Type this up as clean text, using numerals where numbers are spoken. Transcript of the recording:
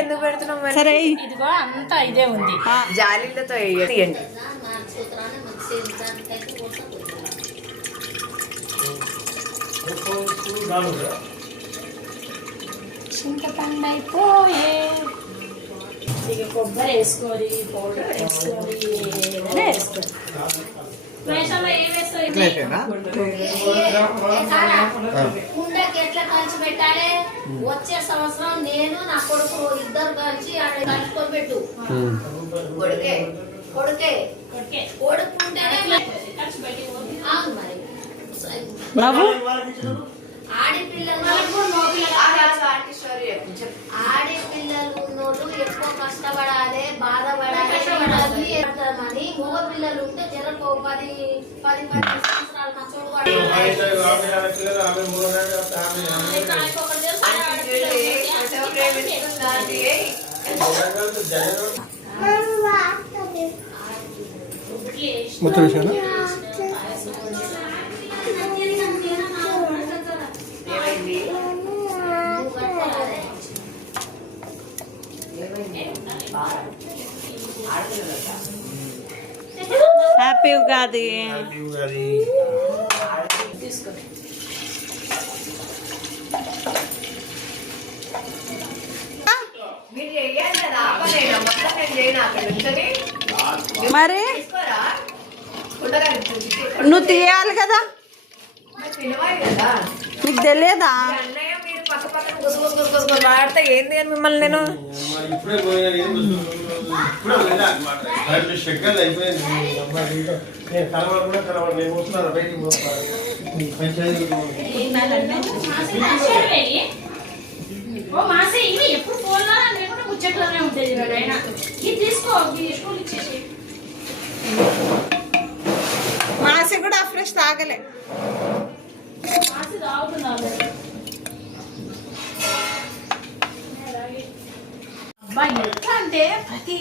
ఎందుకు పెడుతున్నాం సరే ఇదిగో అంతా ఇదే ఉంది జాలీలతో తీయండి చింతపండు అయిపోయే ఇక కొబ్బరి వేసుకోవాలి పౌడర్ వేసుకోవాలి ఏదైనా వేసుకోవాలి ఎట్లా కలిసి పెట్టాలి వచ్చే సంవత్సరం నేను నా కొడుకు ఇద్దరు కలిసి కలుసుకొని పెట్టు కొడుకే కొడుకే కొడుకుంటేనే మరి ఆడపిల్లలు ఉన్నోళ్ళు ఎక్కువ కష్టపడాలి బాధపడాలి మగ పిల్లలు ఉంటే జరకు 10 సంవత్సరాలు నచ్చోడు మొత్తం విషయాలు హ్యాపీ ఉగాది మరి నువ్వు తీయాలి కదా నీకు తెలియదా వాడితే ఏంది అని మిమ్మల్ని నేను ఎప్పుడు ఫోన్లో లేకుండా ముచ్చట్లోనే ఉంటుంది ఇది తీసుకో స్కూల్ ఇచ్చేసి మాసి కూడా ఫ్రెష్ తాగలే మాసి తాగుతున్నా అబ్బాయి ఎట్లా అంటే ప్రతి